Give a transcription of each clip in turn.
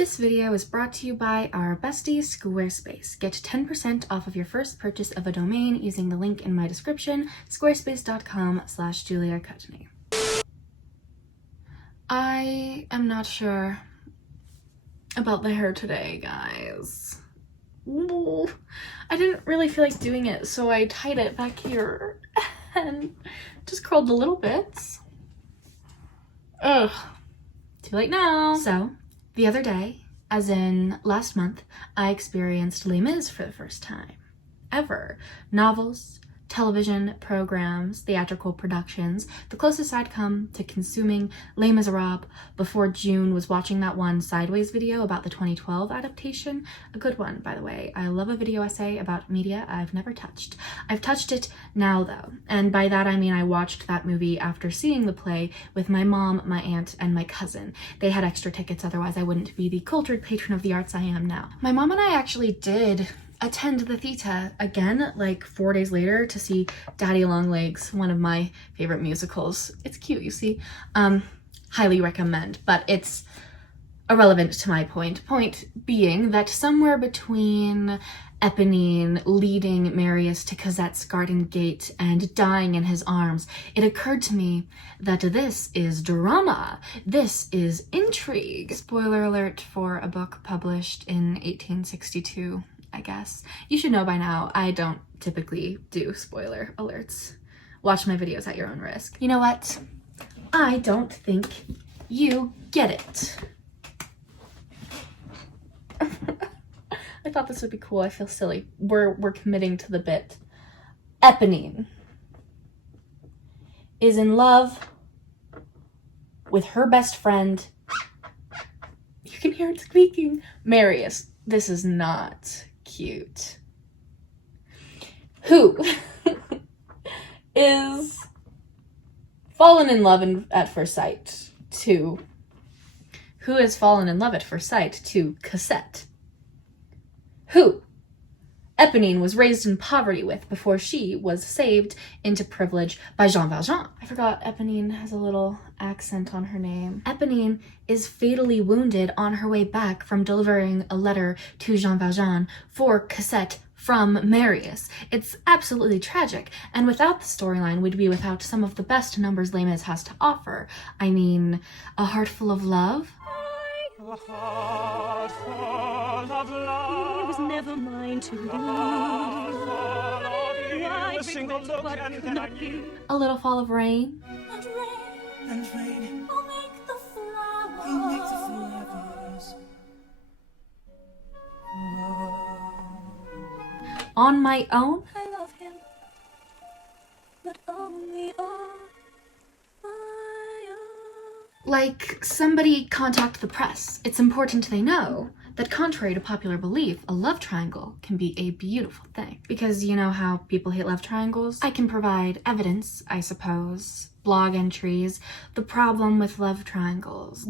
This video is brought to you by our bestie Squarespace. Get 10% off of your first purchase of a domain using the link in my description, squarespace.com/juliaccudney. I am not sure about the hair today, guys. Ooh, I didn't really feel like doing it, so I tied it back here and just curled a little bit. Ugh, too late now. So, the other day, as in last month, I experienced Les Mis for the first time ever. Novels, television programs, theatrical productions, the closest I'd come to consuming Les Miserables before June was watching that one Sideways video about the 2012 adaptation. A good one, by the way. I love a video essay about media I've never touched. I've touched it now, though, and by that I mean I watched that movie after seeing the play with my mom, my aunt, and my cousin. They had extra tickets, otherwise I wouldn't be the cultured patron of the arts I am now. My mom and I actually did attend the theater again like 4 days later to see Daddy Long Legs, one of my favorite musicals. It's cute, you see. Highly recommend, but it's irrelevant to my point. Point being that somewhere between Eponine leading Marius to Cosette's garden gate and dying in his arms, it occurred to me that this is drama. This is intrigue. Spoiler alert for a book published in 1862. I guess. You should know by now, I don't typically do spoiler alerts. Watch my videos at your own risk. You know what? I don't think you get it. I thought this would be cool. I feel silly. We're committing to the bit. Eponine is in love with her best friend. You can hear it squeaking. Marius. This is not cute. Who is fallen in love at first sight to who has fallen in love at first sight to Cosette, who Eponine was raised in poverty with before she was saved into privilege by Jean Valjean. I forgot Eponine has a little accent on her name. Eponine is fatally wounded on her way back from delivering a letter to Jean Valjean for Cosette from Marius. It's absolutely tragic, and without the storyline, we'd be without some of the best numbers Les Mis has to offer. I mean, A Heart Full of Love. A heart full of love. It was never mine to lose. Why a single look and then I knew. A Little Fall of Rain. And rain will make the flowers. will make the flowers. On My Own. I love him, but only on my own. Like, somebody contact the press. It's important they know that contrary to popular belief, a love triangle can be a beautiful thing. Because you know how people hate love triangles? I can provide evidence, I suppose, blog entries, the problem with love triangles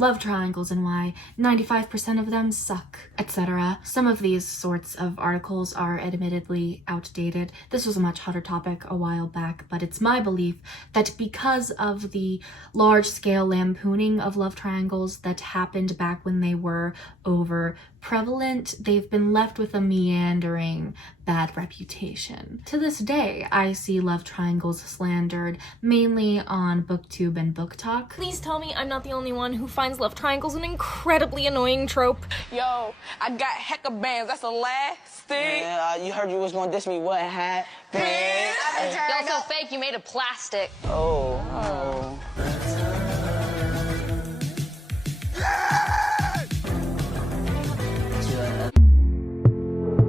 and why 95% of them suck, etc. Some of these sorts of articles are admittedly outdated. This was a much hotter topic a while back, but it's my belief that because of the large-scale lampooning of love triangles that happened back when they were over prevalent, they've been left with a meandering bad reputation. To this day, I see love triangles slandered mainly on BookTube and BookTok. Please tell me I'm not the only one who finds love triangles an incredibly annoying trope. Yo, I got hecka bands. That's the last thing. Yeah, you heard you was gonna diss me. What happened? Y'all so fake, you made of plastic. Oh.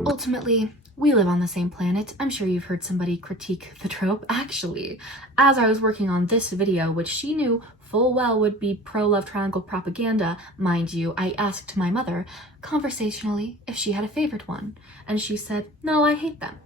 Ultimately, we live on the same planet. I'm sure you've heard somebody critique the trope. Actually, as I was working on this video, which she knew full well would be pro-love triangle propaganda, mind you, I asked my mother, conversationally, if she had a favorite one, and she said, no, I hate them.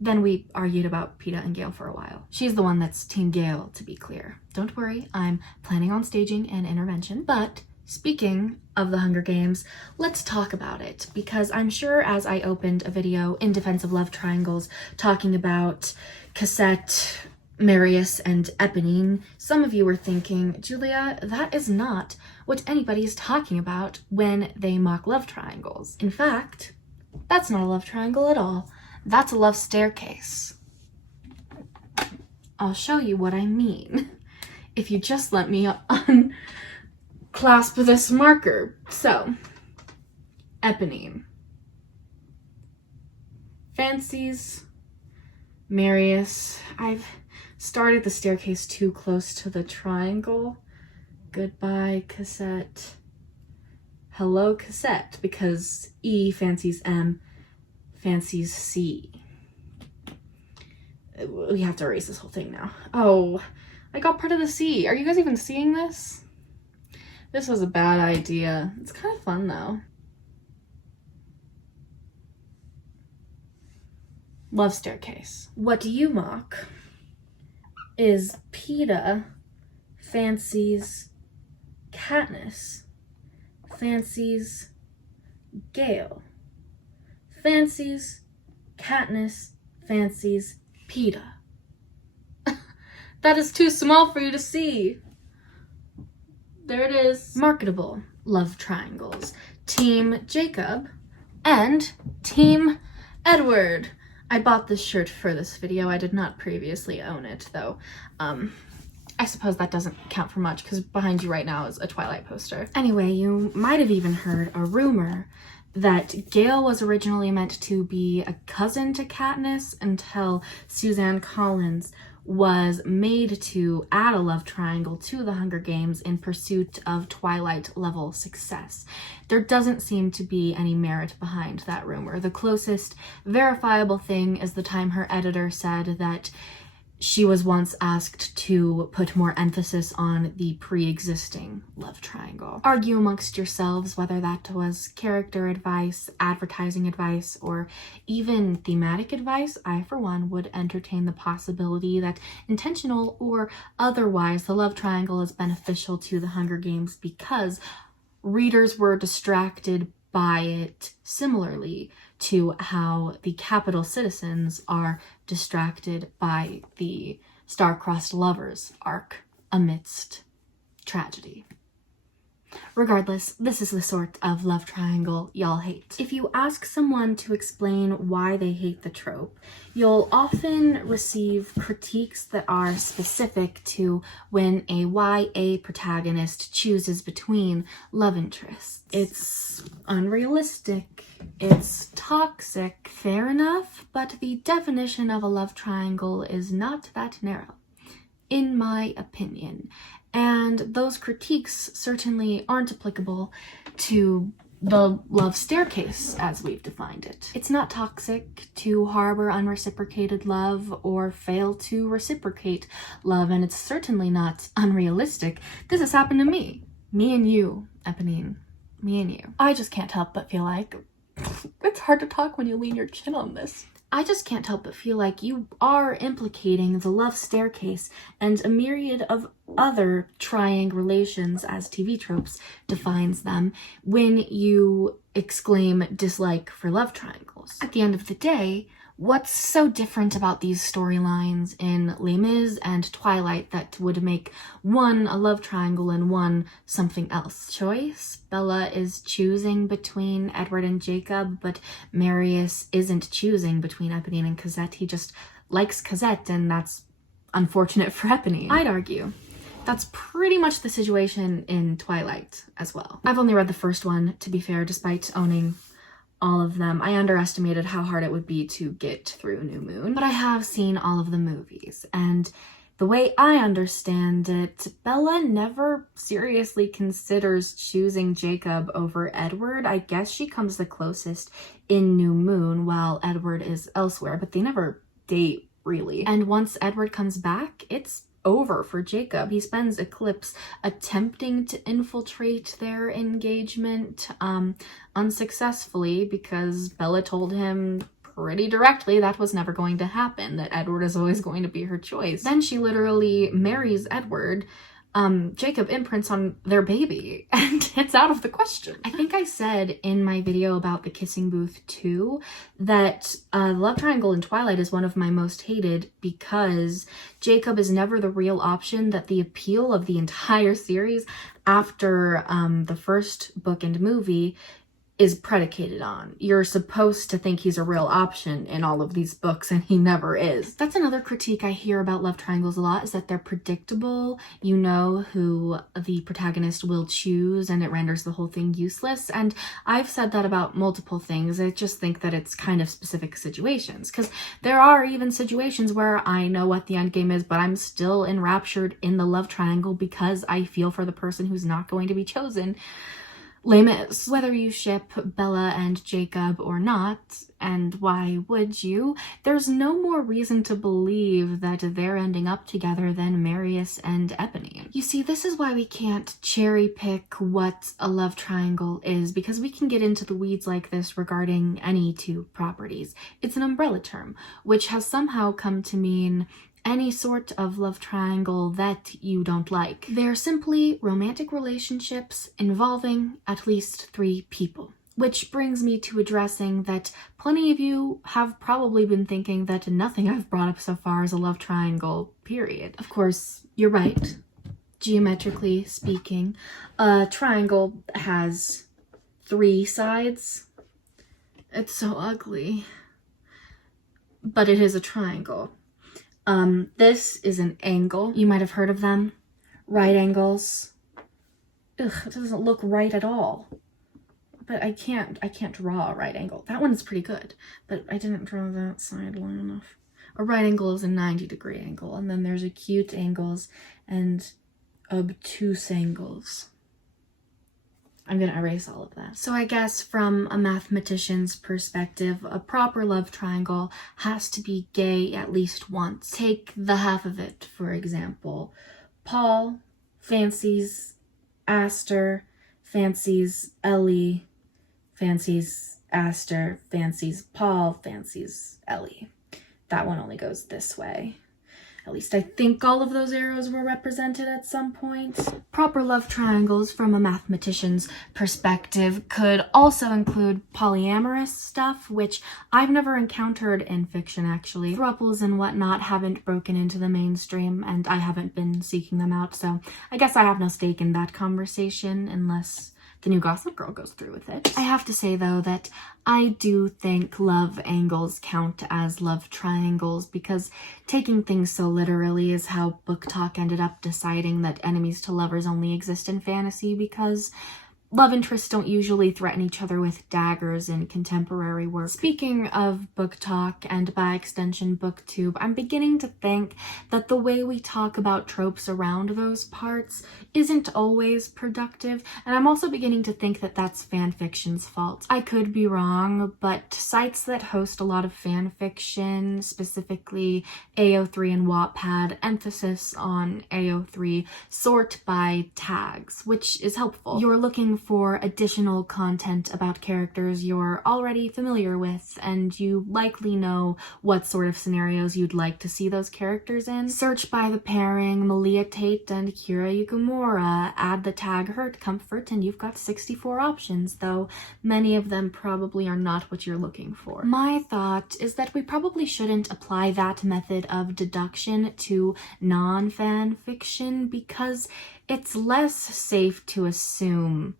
Then we argued about Peta and Gale for a while. She's the one that's Team Gale, to be clear. Don't worry, I'm planning on staging an intervention, but speaking of the Hunger Games, let's talk about it, because I'm sure as I opened a video in defense of love triangles talking about Cosette, Marius and Eponine, some of you were thinking, Julia, that is not what anybody is talking about when they mock love triangles. In fact, that's not a love triangle at all. That's a love staircase. I'll show you what I mean if you just let me unclasp this marker. So, Eponine fancies Marius. I've started the staircase too close to the triangle. Goodbye, Cassette. Hello, Cassette, because E fancies M, fancies C. We have to erase this whole thing now. Oh, I got part of the C. Are you guys even seeing this? This was a bad idea. It's kind of fun, though. Love staircase. What do you mock is Peeta fancies Katniss, fancies Gale, fancies Katniss, fancies Peeta. That is too small for you to see. There it is. Marketable love triangles. Team Jacob and Team Edward. I bought this shirt for this video. I did not previously own it, though. I suppose that doesn't count for much because behind you right now is a Twilight poster. Anyway, you might have even heard a rumor that Gale was originally meant to be a cousin to Katniss until Suzanne Collins was made to add a love triangle to the Hunger Games in pursuit of Twilight level success. There doesn't seem to be any merit behind that rumor. The closest verifiable thing is the time her editor said that she was once asked to put more emphasis on the pre-existing love triangle. Argue amongst yourselves whether that was character advice, advertising advice, or even thematic advice. I, for one, would entertain the possibility that intentional or otherwise the love triangle is beneficial to the Hunger Games because readers were distracted by it similarly to how the capital citizens are distracted by the star-crossed lovers arc amidst tragedy. Regardless, this is the sort of love triangle y'all hate. If you ask someone to explain why they hate the trope, you'll often receive critiques that are specific to when a YA protagonist chooses between love interests. It's unrealistic, it's toxic, fair enough, but the definition of a love triangle is not that narrow, in my opinion. And those critiques certainly aren't applicable to the love staircase as we've defined it. It's not toxic to harbor unreciprocated love or fail to reciprocate love, and it's certainly not unrealistic. This has happened to me. Me and you, Eponine. Me and you. I just can't help but feel like it's hard to talk when you lean your chin on this. I just can't help but feel like you are implicating the love staircase and a myriad of other trying relations, as TV tropes defines them, when you exclaim dislike for love triangles. At the end of the day, what's so different about these storylines in Les Mis and Twilight that would make one a love triangle and one something else? Choice? Bella is choosing between Edward and Jacob, but Marius isn't choosing between Eponine and Cosette. He just likes Cosette, and that's unfortunate for Eponine. I'd argue that's pretty much the situation in Twilight as well. I've only read the first one, to be fair, despite owning all of them. I underestimated how hard it would be to get through New Moon, but I have seen all of the movies, and the way I understand it, Bella never seriously considers choosing Jacob over Edward. I guess she comes the closest in New Moon while Edward is elsewhere, but they never date really. And once Edward comes back, it's over for Jacob. He spends Eclipse attempting to infiltrate their engagement unsuccessfully because Bella told him pretty directly that was never going to happen, that Edward is always going to be her choice. Then she literally marries Edward Jacob imprints on their baby, and it's out of the question. I think I said in my video about the kissing booth too that love triangle in Twilight is one of my most hated because Jacob is never the real option that the appeal of the entire series after the first book and movie is predicated on. You're supposed to think he's a real option in all of these books, and he never is. That's another critique I hear about love triangles a lot, is that they're predictable. You know who the protagonist will choose, and it renders the whole thing useless. And I've said that about multiple things. I just think that it's kind of specific situations, because there are even situations where I know what the end game is, but I'm still enraptured in the love triangle because I feel for the person who's not going to be chosen. Les Mis. Whether you ship Bella and Jacob or not, and why would you, there's no more reason to believe that they're ending up together than Marius and Ebony. You see, this is why we can't cherry pick what a love triangle is, because we can get into the weeds like this regarding any two properties. It's an umbrella term, which has somehow come to mean any sort of love triangle that you don't like. They're simply romantic relationships involving at least 3 people. Which brings me to addressing that plenty of you have probably been thinking that nothing I've brought up so far is a love triangle, period. Of course, you're right. Geometrically speaking, a triangle has 3 sides. It's so ugly. But it is a triangle. This is an angle. You might have heard of them. Right angles. Ugh, it doesn't look right at all. But I can't draw a right angle. That one's pretty good, but I didn't draw that side long enough. A right angle is a 90-degree angle, and then there's acute angles and obtuse angles. I'm gonna erase all of that. So I guess from a mathematician's perspective, a proper love triangle has to be gay at least once. Take the half of it, for example. Paul fancies Aster, fancies Ellie, fancies Aster, fancies Paul, fancies Ellie. That one only goes this way. At least I think all of those arrows were represented at some point. Proper love triangles from a mathematician's perspective could also include polyamorous stuff, which I've never encountered in fiction actually. Throuples and whatnot haven't broken into the mainstream, and I haven't been seeking them out, so I guess I have no stake in that conversation unless the new Gossip Girl goes through with it. I have to say though that I do think love angles count as love triangles, because taking things so literally is how Book Talk ended up deciding that enemies to lovers only exist in fantasy, because love interests don't usually threaten each other with daggers in contemporary work. Speaking of Book Talk, and by extension BookTube, I'm beginning to think that the way we talk about tropes around those parts isn't always productive, and I'm also beginning to think that that's fanfiction's fault. I could be wrong, but sites that host a lot of fanfiction, specifically AO3 and Wattpad, emphasis on AO3, sort by tags, which is helpful. You're looking for additional content about characters you're already familiar with, and you likely know what sort of scenarios you'd like to see those characters in. Search by the pairing Malia Tate and Kira Yukimura, add the tag Hurt Comfort, and you've got 64 options, though many of them probably are not what you're looking for. My thought is that we probably shouldn't apply that method of deduction to non-fan fiction, because it's less safe to assume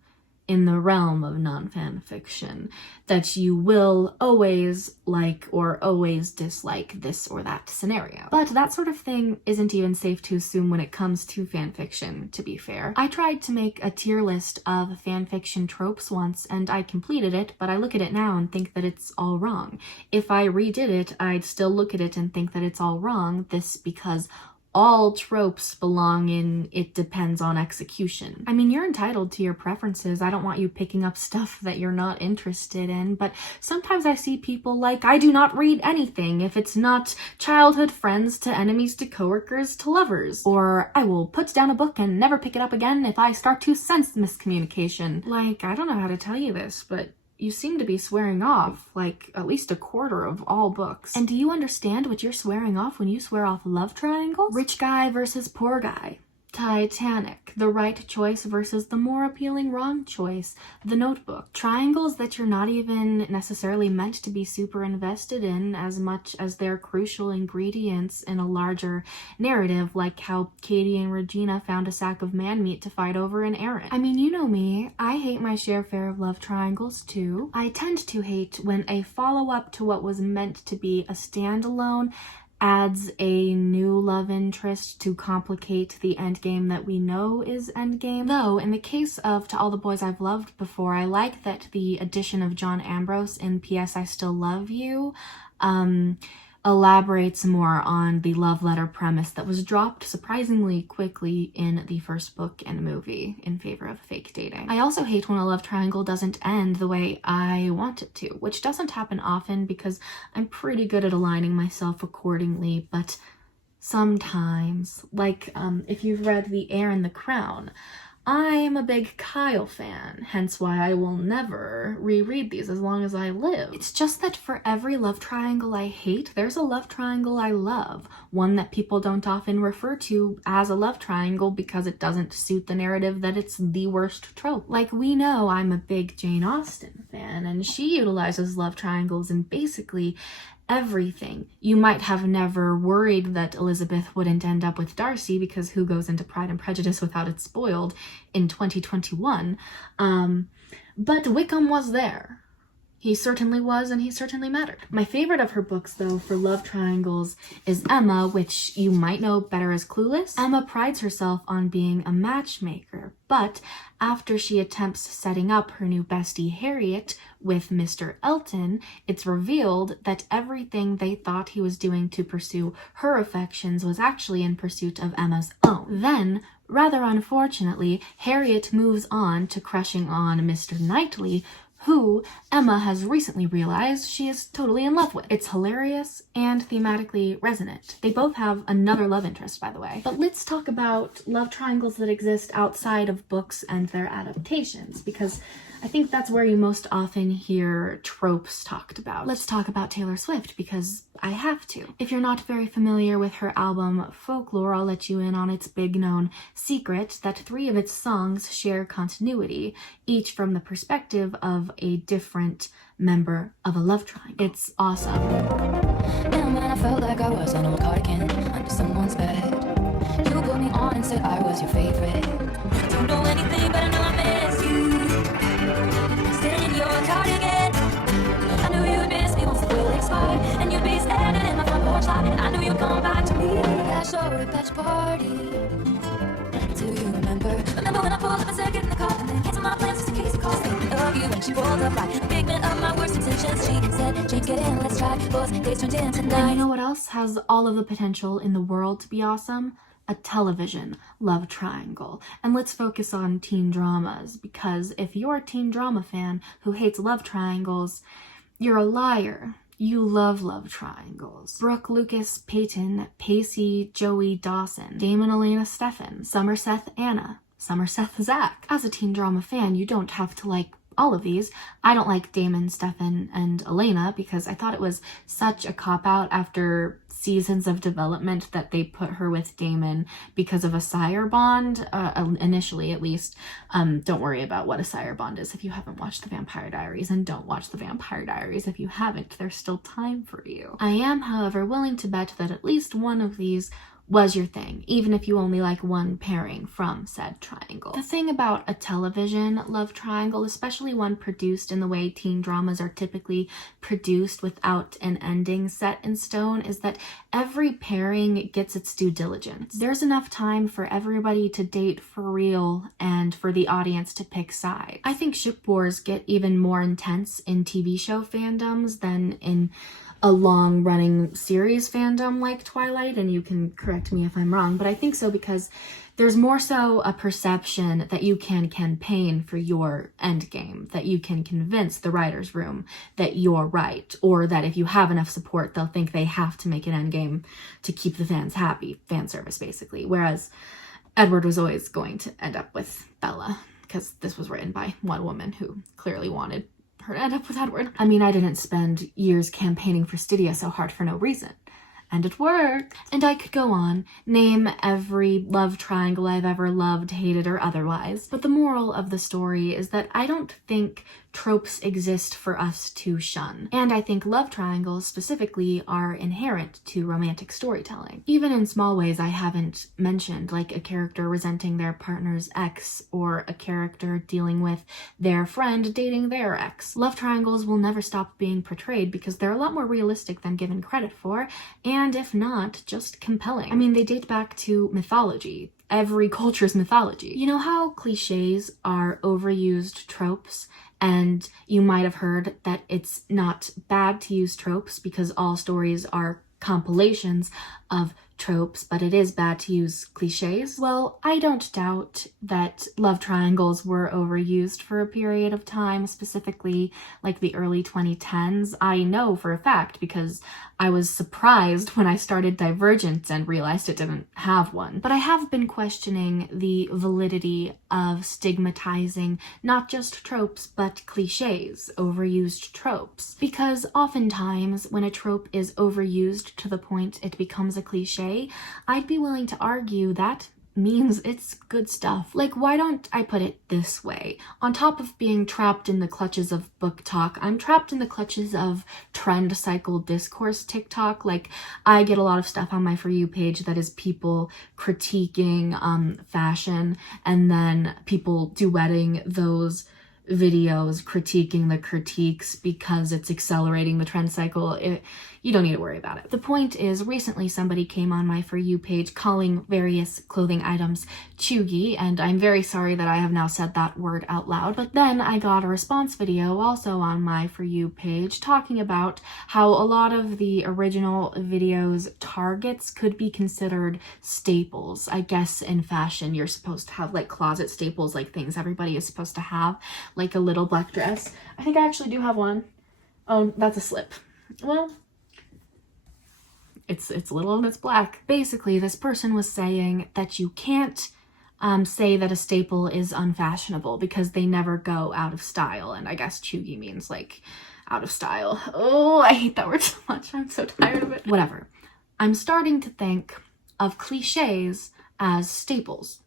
in the realm of non-fan fiction that you will always like or always dislike this or that scenario. But that sort of thing isn't even safe to assume when it comes to fan fiction, to be fair. I tried to make a tier list of fan fiction tropes once, and I completed it, but I look at it now and think that it's all wrong. If I redid it, I'd still look at it and think that it's all wrong, this because all tropes belong in it depends on execution. I mean, you're entitled to your preferences. I don't want you picking up stuff that you're not interested in, but sometimes I see people like, I do not read anything if it's not childhood friends to enemies to coworkers to lovers. Or I will put down a book and never pick it up again if I start to sense miscommunication. Like, I don't know how to tell you this, but you seem to be swearing off, like, at least a quarter of all books. And do you understand what you're swearing off when you swear off love triangles? Rich guy versus poor guy. Titanic, The Right Choice versus the More Appealing Wrong Choice, The Notebook. Triangles that you're not even necessarily meant to be super invested in as much as they're crucial ingredients in a larger narrative, like how Katie and Regina found a sack of man meat to fight over an errand. I mean, you know me, I hate my share of love triangles too. I tend to hate when a follow-up to what was meant to be a standalone adds a new love interest to complicate the endgame that we know is endgame. Though, in the case of To All the Boys I've Loved Before, I like that the addition of John Ambrose in P.S. I Still Love You elaborates more on the love letter premise that was dropped surprisingly quickly in the first book and movie in favor of fake dating. I also hate when a love triangle doesn't end the way I want it to, which doesn't happen often because I'm pretty good at aligning myself accordingly, but sometimes, like if you've read The Heir and the Crown, I am a big Kyle fan, hence why I will never reread these as long as I live. It's just that for every love triangle I hate, there's a love triangle I love. One that people don't often refer to as a love triangle because it doesn't suit the narrative that it's the worst trope. Like, we know I'm a big Jane Austen fan, and she utilizes love triangles in basically everything. You might have never worried that Elizabeth wouldn't end up with Darcy, because who goes into Pride and Prejudice without it spoiled in 2021? But Wickham was there. He certainly was, and he certainly mattered. My favorite of her books, though, for love triangles is Emma, which you might know better as Clueless. Emma prides herself on being a matchmaker, but after she attempts setting up her new bestie Harriet with Mr. Elton, it's revealed that everything they thought he was doing to pursue her affections was actually in pursuit of Emma's own. Then, rather unfortunately, Harriet moves on to crushing on Mr. Knightley, who Emma has recently realized she is totally in love with. It's hilarious and thematically resonant. They both have another love interest, by the way. But let's talk about love triangles that exist outside of books and their adaptations, because I think that's where you most often hear tropes talked about. Let's talk about Taylor Swift, because I have to. If you're not very familiar with her album Folklore, I'll let you in on its big-known secret that 3 of its songs share continuity, each from the perspective of a different member of a love triangle. It's awesome. And when I felt like I was an old cardigan under someone's bed, you put me on and said I was your favorite. Don't know anything, but I know I miss you. Sitting in your cardigan, I knew you'd miss me once the will expired, and you'd be standing in my front porch lot, and I knew you'd come back to me. That show patch party. Do you remember? Remember when I pulled up and said get in the car, and then canceled my plans just in case you called me? Of you when she pulled up right, a figment of my worst intentions. She said, James, get in, let's try. Both days turned into night. And you know what else has all of the potential in the world to be awesome? A television love triangle. And let's focus on teen dramas, because if you're a teen drama fan who hates love triangles, you're a liar. You love love triangles. Brooke, Lucas, Peyton, Pacey, Joey, Dawson, Damon, Elena, Stefan, Somerset, Anna, Somerset, Zach. As a teen drama fan, you don't have to like all of these. I don't like Damon, Stefan, and Elena because I thought it was such a cop-out after seasons of development that they put her with Damon because of a sire bond, initially at least. Don't worry about what a sire bond is if you haven't watched The Vampire Diaries, and don't watch The Vampire Diaries if you haven't. There's still time for you. I am, however, willing to bet that at least one of these was your thing, even if you only like one pairing from said triangle. The thing about a television love triangle, especially one produced in the way teen dramas are typically produced without an ending set in stone, is that every pairing gets its due diligence. There's enough time for everybody to date for real and for the audience to pick sides. I think ship wars get even more intense in TV show fandoms than in a long-running series fandom like Twilight, and you can correct me if I'm wrong, but I think so because there's more so a perception that you can campaign for your endgame, that you can convince the writer's room that you're right, or that if you have enough support, they'll think they have to make an endgame to keep the fans happy, fan service basically, whereas Edward was always going to end up with Bella, because this was written by one woman who clearly wanted her to end up with Edward. I mean, I didn't spend years campaigning for Stydia so hard for no reason. And it worked. And I could go on, name every love triangle I've ever loved, hated, or otherwise. But the moral of the story is that I don't think tropes exist for us to shun. And I think love triangles specifically are inherent to romantic storytelling. Even in small ways I haven't mentioned, like a character resenting their partner's ex, or a character dealing with their friend dating their ex. Love triangles will never stop being portrayed because they're a lot more realistic than given credit for, and if not, just compelling. I mean, they date back to mythology. Every culture's mythology. You know how cliches are overused tropes? And you might have heard that it's not bad to use tropes because all stories are compilations of tropes, but it is bad to use cliches. Well, I don't doubt that love triangles were overused for a period of time, specifically like the early 2010s. I know for a fact because I was surprised when I started Divergent and realized it didn't have one. But I have been questioning the validity of stigmatizing not just tropes, but cliches, overused tropes. Because oftentimes when a trope is overused to the point it becomes a cliche, I'd be willing to argue that means it's good stuff. Like, why don't I put it this way? On top of being trapped in the clutches of book talk, I'm trapped in the clutches of trend cycle discourse TikTok. Like, I get a lot of stuff on my For You page that is people critiquing fashion, and then people duetting those videos critiquing the critiques because it's accelerating the trend cycle. You don't need to worry about it. The point is, recently somebody came on my For You page calling various clothing items chuggy, and I'm very sorry that I have now said that word out loud. But then I got a response video also on my For You page talking about how a lot of the original video's targets could be considered staples. I guess in fashion you're supposed to have like closet staples, like things everybody is supposed to have, like a little black dress. I think I actually do have one. Oh, that's a slip. Well, it's little and it's black. Basically, this person was saying that you can't say that a staple is unfashionable because they never go out of style. And I guess chuggy means like out of style. Oh, I hate that word so much. I'm so tired of it. Whatever. I'm starting to think of cliches as staples.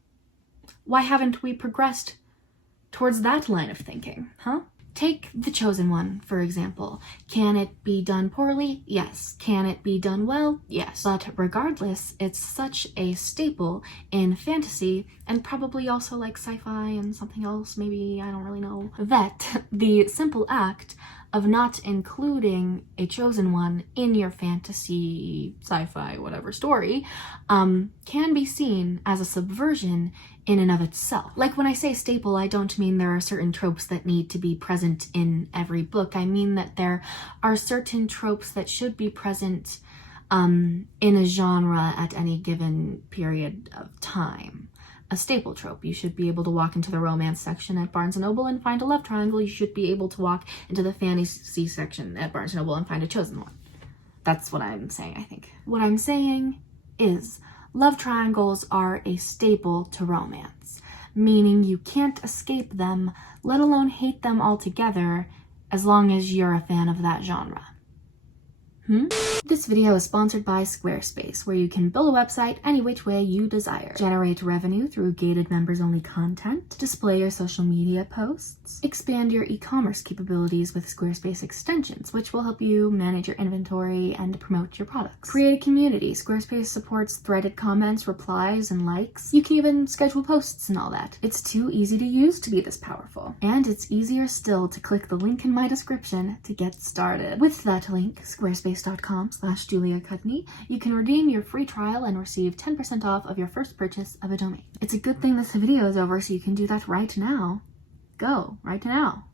Why haven't we progressed towards that line of thinking, huh? Take The Chosen One, for example. Can it be done poorly? Yes. Can it be done well? Yes. But regardless, it's such a staple in fantasy, and probably also like sci-fi and something else, maybe, I don't really know, that the simple act of not including a chosen one in your fantasy, sci-fi, whatever story, can be seen as a subversion in and of itself. Like, when I say staple, I don't mean there are certain tropes that need to be present in every book. I mean that there are certain tropes that should be present in a genre at any given period of time. A staple trope. You should be able to walk into the romance section at Barnes & Noble and find a love triangle. You should be able to walk into the fantasy section at Barnes & Noble and find a chosen one. That's what I'm saying, I think. What I'm saying is love triangles are a staple to romance, meaning you can't escape them, let alone hate them altogether, as long as you're a fan of that genre. This video is sponsored by Squarespace, where you can build a website any which way you desire, generate revenue through gated members-only content, display your social media posts, expand your e-commerce capabilities with Squarespace extensions, which will help you manage your inventory and promote your products. Create a community. Squarespace supports threaded comments, replies, and likes. You can even schedule posts and all that. It's too easy to use to be this powerful. And it's easier still to click the link in my description to get started. With that link, squarespace.com/juliacudney, you can redeem your free trial and receive 10% off of your first purchase of a domain. It's a good thing this video is over so you can do that right now. Go, right now.